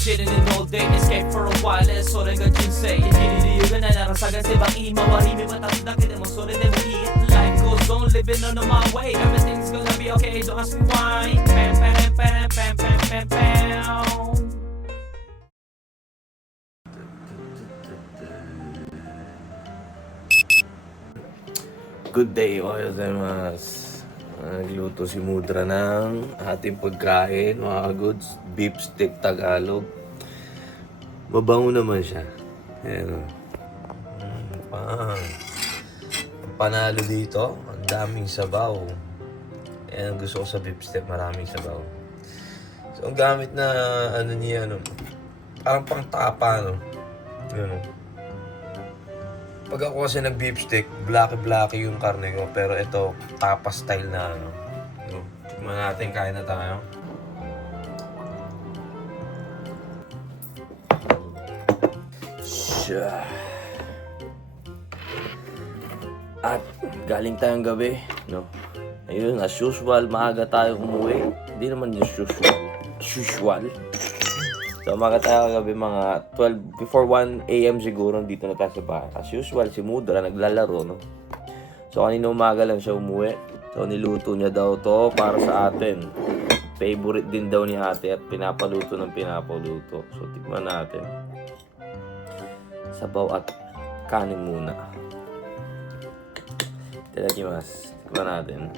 chilling in all day, escape for a while,それが人生生きる理由がないなら探せば今は日々渡すだけでもそれでもいい Life goes on, living on my way, everything's gonna be okay, don't ask me why. Pam pam pam pam pam pam pam. Good day, ohayo gozaimasu. Nagluto si Mudra ng ating pagkain, mga goods. Beef steak Tagalog. Mabango naman siya. Ayan o. Panalo dito. Ang daming sabaw. Ayan ang gusto ko sa beef steak. Maraming sabaw. So, ang gamit na ano niya, parang pang tapa, Ayan o. Pag ako kasi nag-beef steak, blacky yung karne ko. Pero ito, tapa style na Tikman natin, kain na tayo. At galing tayong gabi, Ayun, as usual, maaga tayo umuwi. Hindi naman yung usual. So, umaga tayo kagabi mga 12, before 1 AM siguro, dito na tayo sa bahay. As usual, si Mudra naglalaro, So, kanina umaga lang siya umuwi. So, niluto niya daw to para sa atin. Favorite din daw ni ate at pinapaluto ng pinapaluto. So, tikman natin. Sabaw at kanin muna. Itadakimasu. Tikman natin.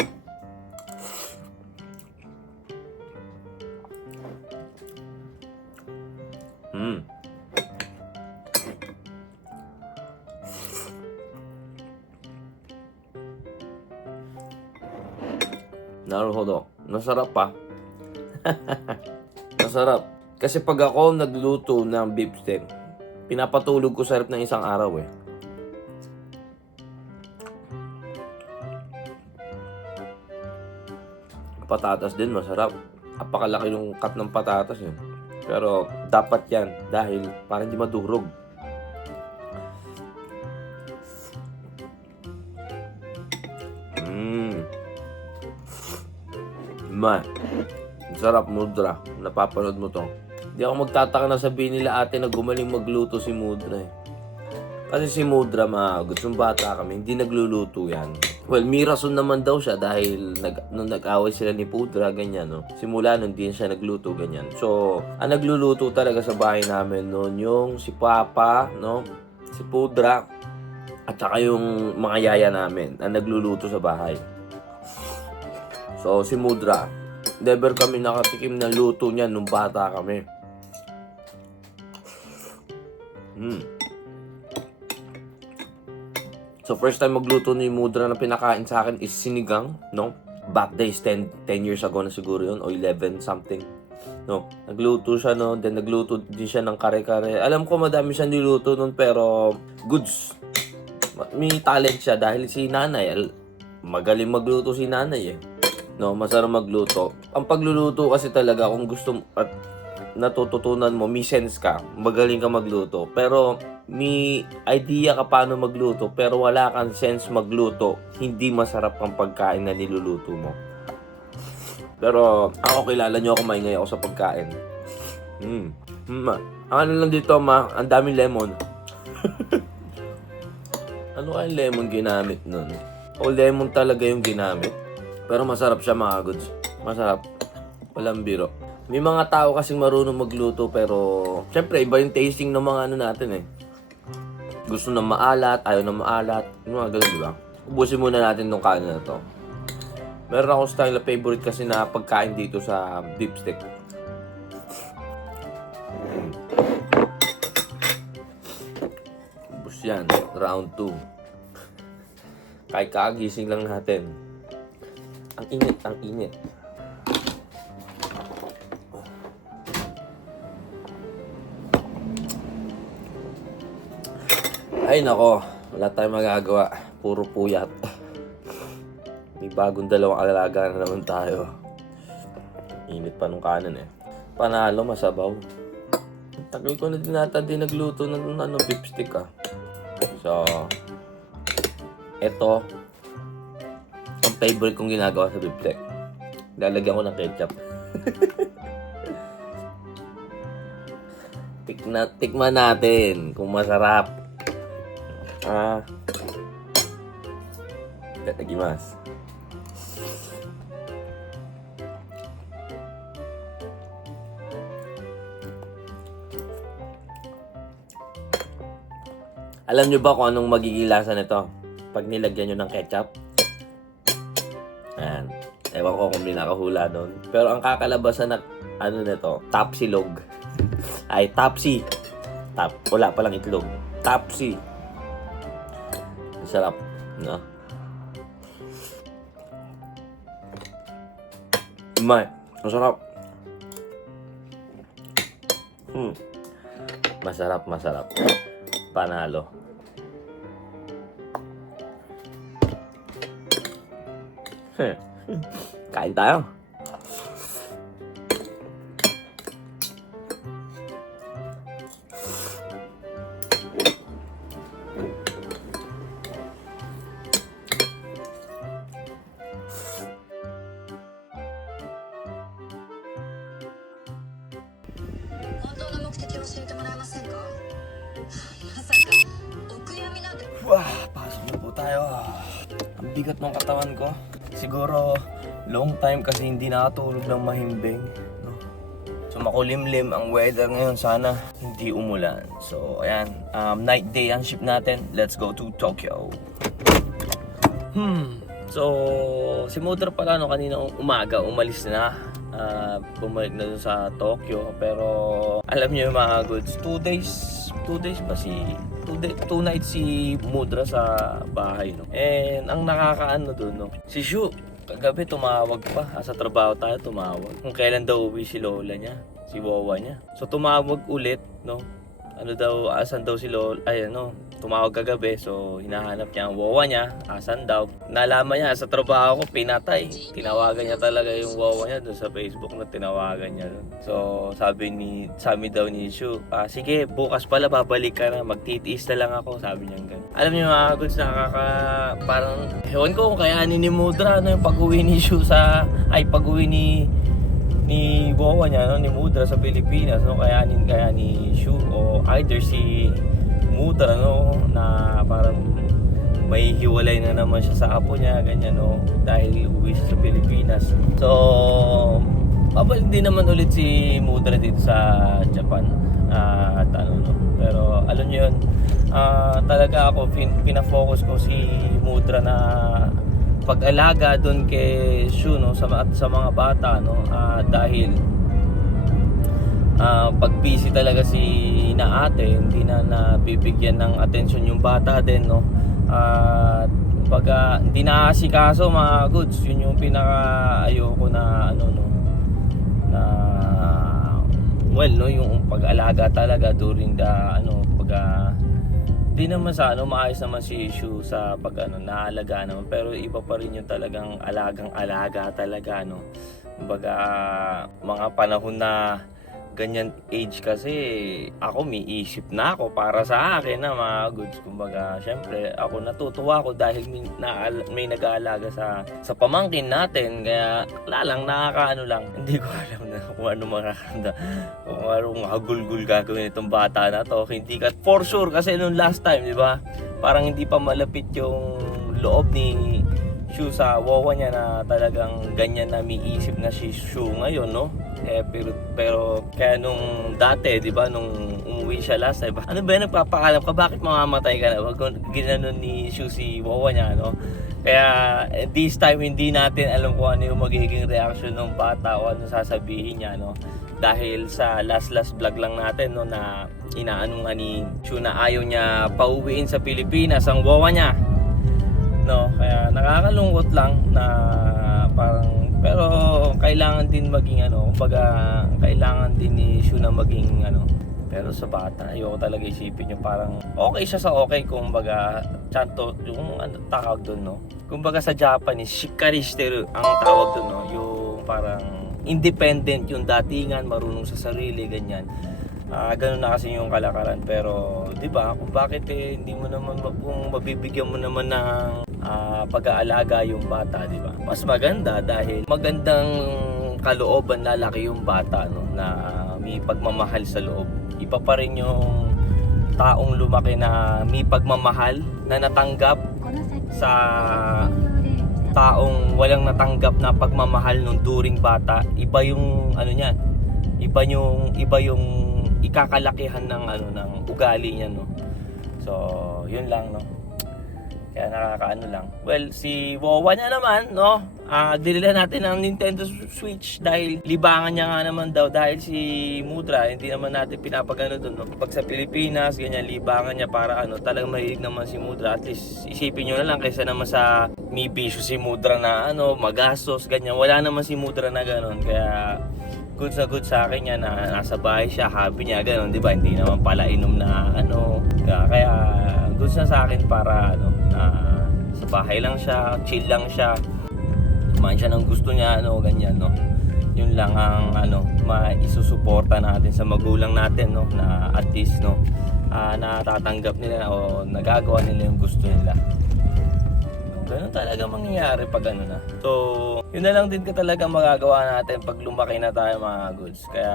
Naruhodo. Masarap pa. Masarap. Kasi pag ako nagluto ng beef steak, pinapatulog ko sa harap ng isang araw Patatas din, masarap. Apakalaki yung cut ng patatas Pero dapat yan dahil para hindi madurog. Sarap, Mudra. Napapanood mo to. Hindi ako magtataka na sabihin nila ate na gumaling magluto si Mudra Kasi si Mudra, yung bata kami, hindi nagluluto yan. Well, may rason naman daw siya dahil nung nag-away sila ni Mudra, ganyan, Simula nun, hindi siya nagluto, ganyan. So, ang nagluluto talaga sa bahay namin noon, yung si Papa, si Mudra, at saka yung mga yaya namin, ang nagluluto sa bahay. So, si Mudra, never kami nakatikim ng luto niya nung bata kami. So, first time magluto ni Mudra na pinakain sa akin is sinigang, Back days, 10 years ago na siguro yun, o 11 something. Nagluto siya, then nagluto din siya ng kare-kare. Alam ko madami siya niluto nun, pero goods. May talent siya dahil si nanay, magaling magluto si nanay masarap magluto. Ang pagluluto kasi talaga, kung gusto at natututunan mo, may sense ka, magaling ka magluto. Pero may idea ka paano magluto, pero wala kang sense magluto, hindi masarap ang pagkain na niluluto mo. Pero ako, kilala nyo ako, maingay ako sa pagkain. Ang ano lang dito, ang daming lemon. Ano kayang lemon ginamit nun? O lemon talaga yung ginamit. Pero masarap siya, mga goods. Masarap. Walang biro. May mga tao kasing marunong magluto, pero syempre iba yung tasting ng mga ano natin Gusto na maalat, ayaw na maalat. Yung mga ganun, diba? Ubusin muna natin tong kanin na to. Meron ako style na favorite kasi na pagkain dito sa beef steak. Ubus yan. Round 2. Kahit kaagising lang natin. Ang init, ang init. Ay nako, wala tayong magagawa. Puro puyat. May bagong dalawang alaga na naman tayo. Init pa nung kanan Panalo, masabaw. Tagal ko na din nata nagluto ng beef steak So, eto ang favorite kong ginagawa sa beef steak. Lalagyan ko ng ketchup. Tikman natin kung masarap. Itadakimasu. Alam nyo ba kung anong magiging lasa nito pag nilagyan nyo ng ketchup? Ayan. Ewan ko kung may nakahula doon. Pero ang kakalabasan na nito, tapsilog. Ay, tapsi. Wala palang itlog. Tapsi. Masarap. No? Masarap. Masarap. Panalo. Kain tayo. Wah, pasok na po tayo. Ang bigat ng katawan ko. Siguro, long time kasi hindi nakatulog ng mahimbing. No? So, makulimlim ang weather ngayon. Sana hindi umulan. So, ayan. Night day ang ship natin. Let's go to Tokyo. So, si Mudra pala kanina umaga umalis na. Bumalik na dun sa Tokyo. Pero, alam niyo yung mga goods. 2 days ba si... 2 nights si Mudra sa bahay, no? And ang nakakaano doon, no? Si Shu, kagabi tumawag pa. Sa trabaho tayo tumawag. Kung kailan daw uwi si Lola niya, si Wawa niya. So tumawag ulit, no? Ano daw, asan daw si Lola, ay ano, tumawag kagabi. So hinahanap niya ang Wawa niya, asan daw. Nalaman niya sa trabaho ko, pinatay. Tinawagan niya talaga yung Wawa niya doon sa Facebook na tinawagan niya doon. So sabi daw ni Shu, sige, bukas pala babalik ka na, magtitiis na lang ako, sabi niya ganun. Alam niyo mga goods, parang, hewan ko kung kayanin ni Mudra, ano, yung pag-uwi ni Shu pag-uwi ni Wawa niya, no, ni Mudra sa Pilipinas, no, kaya ni Shu o either si Mudra, no, na parang may hiwalay na naman siya sa apo niya, ganyan, no, dahil uwi siya sa Pilipinas. So babalik din naman ulit si Mudra dito sa Japan. At ano, no, pero alam niyo yun, talaga ako pinafocus ko si Mudra na pag-alaga doon kay Shu, no, sa mga bata, no, dahil pag busy talaga si na ate, hindi na nabibigyan ng atensyon yung bata din, no, at pag hindi naasikaso mga goods, yun yung pinaka ayoko na ano, no, na well, no, yung pag-alaga talaga during the ano, di naman sa ano, maayos naman si Shu sa pag ano, naalaga naman, pero iba pa rin yung talagang alagang-alaga talaga, no. Kumbaga, mga panahon na ganyan age kasi, ako may isip na ako para sa akin na mga goods. Kumbaga, syempre, ako natutuwa ako dahil may nag-aalaga sa pamangkin natin, kaya nakakaano lang, hindi ko alam na kung ano makakanda, kung anong hagulgul gagawin itong bata na to. Hindi ka for sure kasi nung last time, di ba, parang hindi pa malapit yung loob ni Shu sa Wawa niya na talagang ganyan na may isip na si Shu ngayon, no. Pero kaya nung dati, di ba, nung umuwi siya last time, ano ba yan, nagpapaalam ka, bakit mamamatay ka na? Wag ginanon ni Shu si Wawa niya, no. Kaya this time hindi natin alam kung ano yung magiging reaction ng bata o ano sasabihin niya, no. Dahil sa last vlog lang natin, no, na inaano nga ni Shu na ayaw niya pauwiin sa Pilipinas ang Wawa niya, no. Kaya nakakalungkot lang na parang, pero kailangan din maging ano, kumbaga kailangan din ni Shu na maging ano. Pero sa bata, ayoko talaga isipin yung parang okay siya sa okay, kumbaga chanto yung ano tawag doon, no. Kumbaga sa Japanese, shikarishiteru ang tawag doon, no. Yung parang independent yung datingan, marunong sa sarili, ganyan. Ganun na kasi yung kalakaran. Pero di ba, kung bakit hindi mo naman, kung mabibigyan mo naman ng pag-aalaga yung bata, di ba, mas maganda dahil magandang kalooban, lalaki yung bata, no, na may pagmamahal sa loob. iba pa rin yung taong lumaki na may pagmamahal na natanggap sa taong walang natanggap na pagmamahal nung during bata. Iba yung ano niyan, iba yung ikakalakihan ng ng ugali niya, no. So yun lang, no. Kaya nakakaano lang. Well, si Wawa niya naman, no, dinila natin ang Nintendo Switch dahil libangan niya nga naman daw. Dahil si Mudra, hindi naman natin pinapagano doon, no? Pag sa Pilipinas, ganyan, libangan niya para talagang mahilig naman si Mudra. At least, isipin nyo na lang kaysa naman sa may bisyo si Mudra na magastos, ganyan. Wala naman si Mudra na ganon. Kaya, good sa akin yan na nasa bahay siya, hobby niya, ganon, di ba? Hindi naman pala inom na Kaya, good sa akin para sa bahay lang siya, chill lang siya, kumain siya ng gusto niya, ganyan, no. Yun lang ang maisusuporta natin sa magulang natin, no, na at least, no, natatanggap nila o nagagawa nila yung gusto nila. Ganun talaga mangyayari pag na. So, yun na lang din talaga magagawa natin pag lumaki na tayo, mga goods. Kaya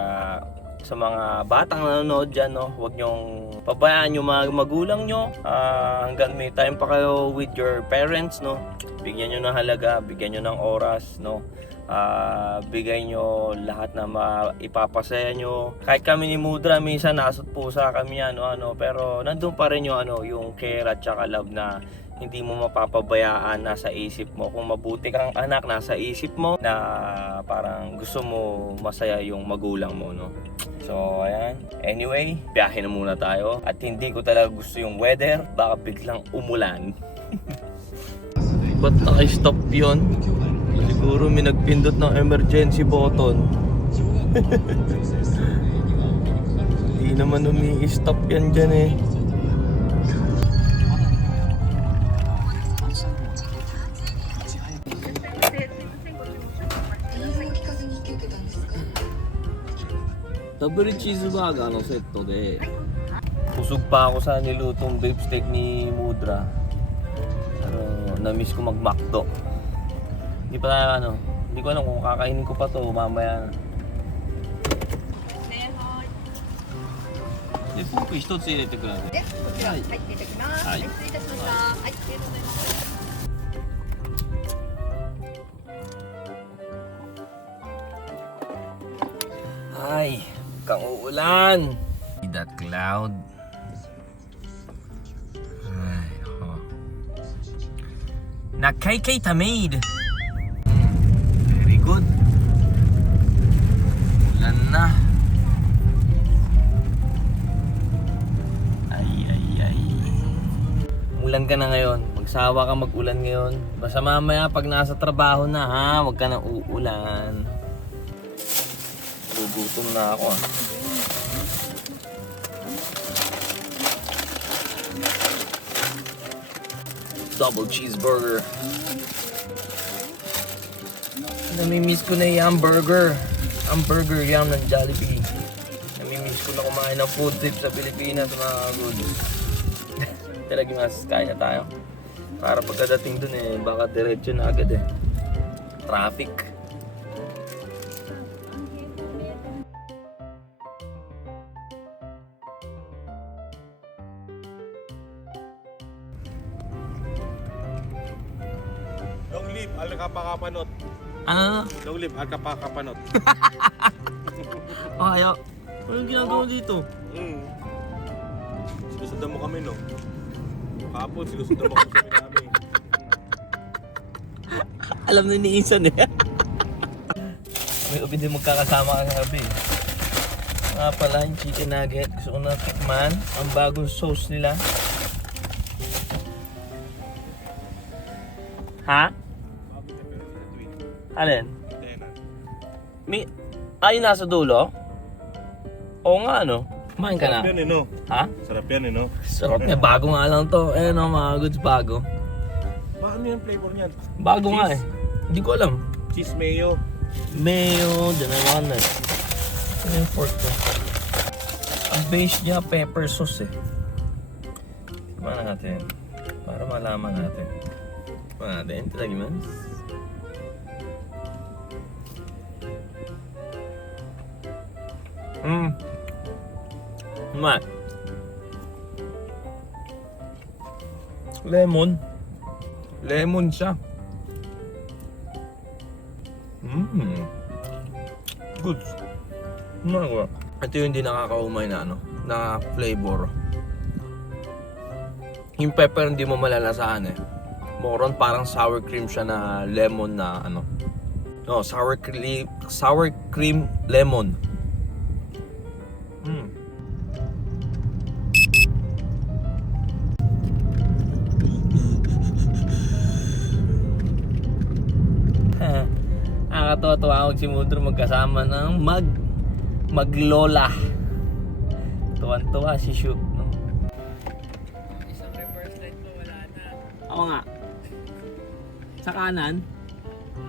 sa mga batang nanonood dyan, no, huwag nyong pabayaan yung mga magulang nyo hanggang may time pa kayo with your parents, no. Bigyan nyo ng halaga, bigyan nyo ng oras, no. Bigay nyo lahat na ipapasaya nyo. Kahit kami ni Mudra, minsan nasot pusa kami pero nandun pa rin yung care at saka love na hindi mo mapapabayaan, nasa isip mo. Kung mabuti kang anak, nasa isip mo na parang gusto mo masaya yung magulang mo, no. So, ayan. Anyway, biyahe na muna tayo. At hindi ko talaga gusto yung weather. Baka biglang umulan. Ba't naka-stop yun? Siguro may nagpindot ng emergency button. Hindi naman umi-stop yan dyan eh. Double cheeseburger set to de. Pusog pa ako sa nilutong beef steak ni Mudra. Pero na-miss ko mag-McDo. Hindi pa hindi ko alam kung kakainin ko pa to mamaya. De, poke 1つ入れてください。こちら入っていただきます。はい失礼いたしました。はい、ありがとうございます。Ay, kang uulan. See that cloud? Ay, oh. Nakay tamid. Very good. Ulan na. Ay. Ulan ka na ngayon. Magsawa ka mag-ulan ngayon. Basta mamaya pag nasa trabaho na, ha, wag ka na uulan. Gugutom na ako, Double cheeseburger. Namimiss ko na yung hamburger. Hamburger yum ng Jollibee. Namimiss ko na kumain ng food trip sa Pilipinas, mga good. Talagang mas kaya tayo. Para pagkadating dun baka diretso na agad Traffic. Long live Alcapakapanot. Ano? Long live Alcapakapanot. Kaya. Anong ginagawa dito? Sinusundan mo kami, no? Kahapon, sinusundan mo kami sa namin. Alam na ni Isan May ubi din magkakasama ka sabi. Nga pala yung chicken nugget. Gusto ko na tikman ang bagong sauce nila. Ha? Alin? Ay, nasa dulo? Oo nga, Kumain ka na? Sarap yan, no? Ha? Sarap yan, no? Sarap niya. Bago nga lang to. Mga goods bago. Ano yung flavor niyan? Bago nga Cheese. Hindi ko alam. Cheese mayo. Mayo, dyan ay walnut. Ano yung pork ko? Ang base niya, pepper sauce Tignan natin. Para malaman natin. Tignan natin. Talagiman. Ma. Lemon. Lemon siya. Good. Ito yung hindi nakakaumay na na flavor. Yung pepper hindi mo malalasahan eh. More on parang sour cream siya na lemon na No, sour cream lemon. Nakakatawa-tawa ako si Mudro magkasama ng maglola. Tuwan-tuwa si Shu. No? Isang reverse light mo, wala na. Oo nga. Sa kanan.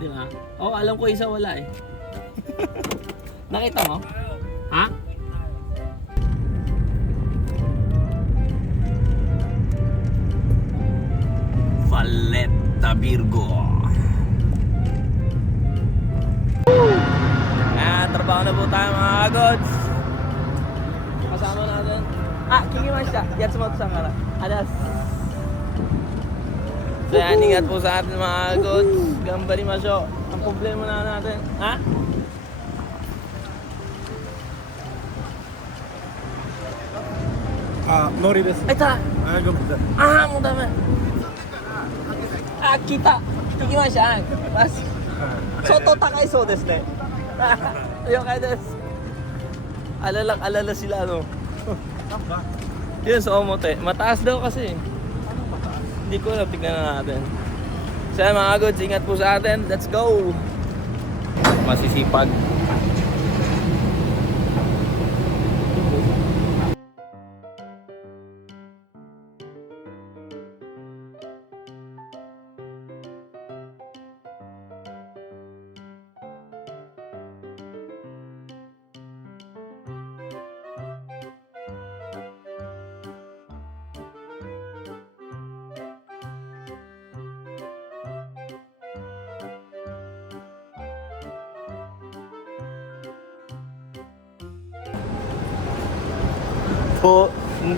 Di ba? Oo, alam ko isa wala eh. Nakita mo? Ha? Valletta Virgo. Trabaho na po tayo mga kagods. Kasama natin. Kikimashita. Yatsumoto sa kara. Adas. So yan, ingat po sa atin mga kagods. Gambarimasyo. Ang problema na natin. Ha? Nori desu. Ita! Go with that. Mo dame. Kita. Kikimashita. Mas. Soto takai so desu ne. Yokai desu. Alala sila Yun sa Omote. Mataas daw kasi. Hindi ko alam, tignan na natin. So yan mga goods, ingat po sa atin. Let's go! Masisipag.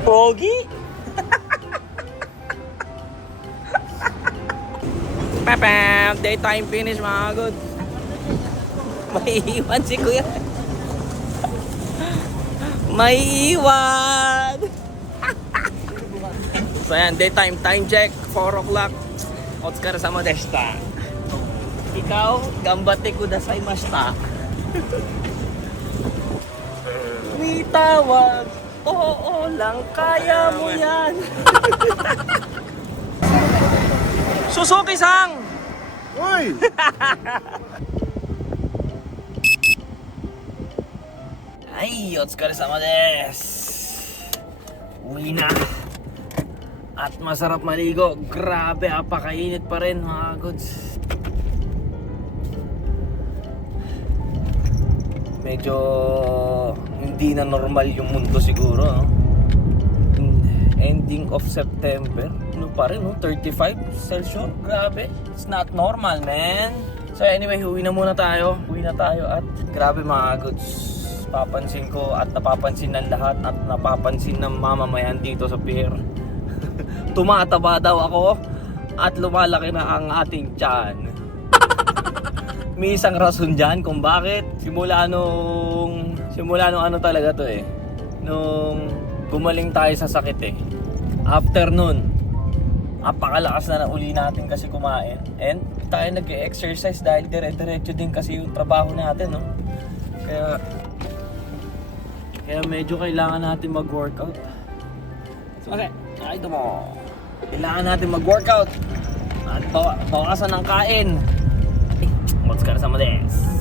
Pogi? Papam! Daytime finish mga good. Maiiwan si kuya. Maiiwan! So yan, daytime time check. 4 o'clock. Otsukaresama deshita. Ikaw, gambate kudasaimashita. May tawag. Oo lang, kaya mo yan. Suzuki-sang! Uy! Ay, otsukaresama desu. Uwi na. At masarap maligo. Grabe, apakainit pa rin mga goods. Medyo hindi na normal yung mundo siguro, no? Ending of September, ano pa rin, no? 35 Celsius, grabe. It's not normal, man. So anyway, uwi na muna tayo. At grabe mga goods. Papansin ko at napapansin ng lahat at napapansin ng mamamayan dito sa pier. Tumataba daw ako at lumalaki na ang ating tiyan. May isang rason dyan kung bakit. Simula nung ano talaga to eh. Nung gumaling tayo sa sakit eh. After nun, napakalakas na uli natin kasi kumain. And tayo nag-exercise dahil dire-diretso din kasi yung trabaho natin, no? Kaya medyo kailangan natin mag-workout. So kasi, ito mo. Kailangan natin mag-workout. At bawasan ng kain. Otsukaresama desu.